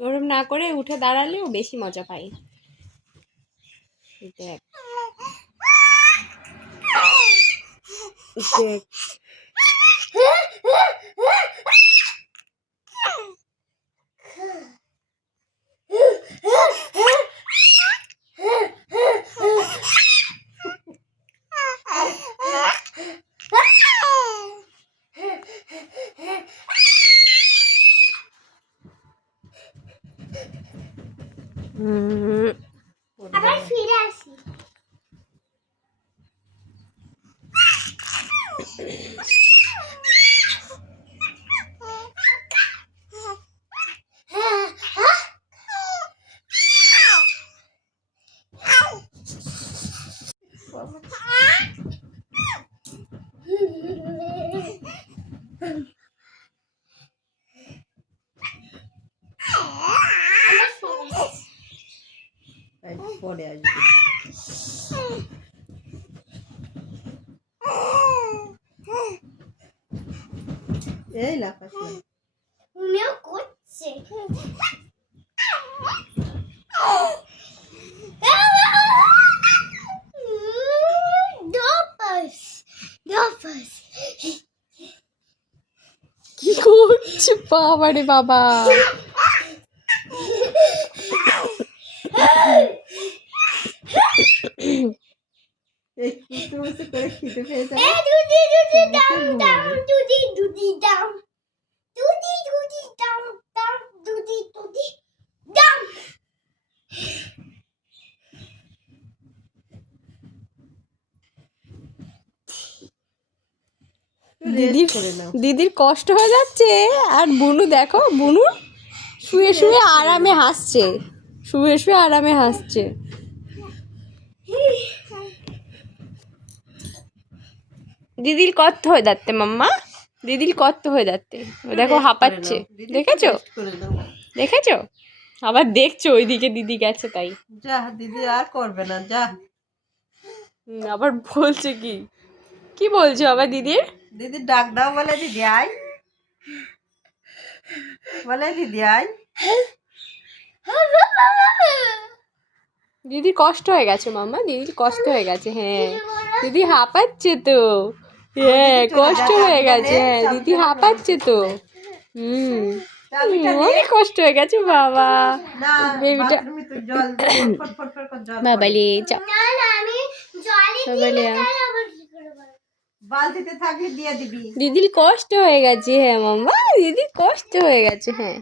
ওরম না করে উঠে দাঁড়ালেও বেশি মজা পাই। দেখ দেখ আবার ফিরে আসি। পরে আসবে। এই লাফাস না। উনিও করছে। কি করছে বাবা রে বাবা। এই কুচুমুচু করে খিদে পেয়ে যাবে। দুদি দুদি দাম দাম দুদি দুদি দাম দুদি দুদি দাম দাম দুদি দুদি দাম। দিদির করে নাও। দিদির কষ্ট হয়ে যাচ্ছে আর বুনু দেখো, বুনু শুয়ে শুয়ে আরামে হাসছে, শুয়ে শুয়ে আরামে হাসছে। দিদির কষ্ট হয়ে যাচ্ছে মাম্মা, দিদির কষ্ট হয়ে যাচ্ছে। ও দেখো হাঁপাচ্ছে, দেখেছো দেখেছো? আবার দেখছো ওইদিকে দিদি গেছে তাই। যা দিদি আর করবে না, যা। আবার বলছে কি, কি বলছো আবার দিদির? দিদি ডাক দাও, বলে দিদি আয়, বলে দিদি আয়। দিদির কষ্ট হয়ে গেছে মাম্মা, দিদির কষ্ট হয়ে গেছে। হ্যাঁ দিদি হাঁপাচ্ছে তো, হ্যাঁ কষ্ট হয়ে গেছে, হ্যাঁ দিদি হাঁপাচ্ছে তো। অনেক কষ্ট হয়ে গেছে বাবা। না বেবিটা বাথরুমে তো জল ফটফট করে জল বাবা পড়ে। লে চাপ, না না আমি জলে বাবা লে। দিয়ে আবার কি করে বলো? বালতিতে থাকলে দিয়ে দিবি। দিদির কষ্ট হয়ে গেছে, হ্যাঁ মাম্মা দিদির কষ্ট হয়ে গেছে, হ্যাঁ।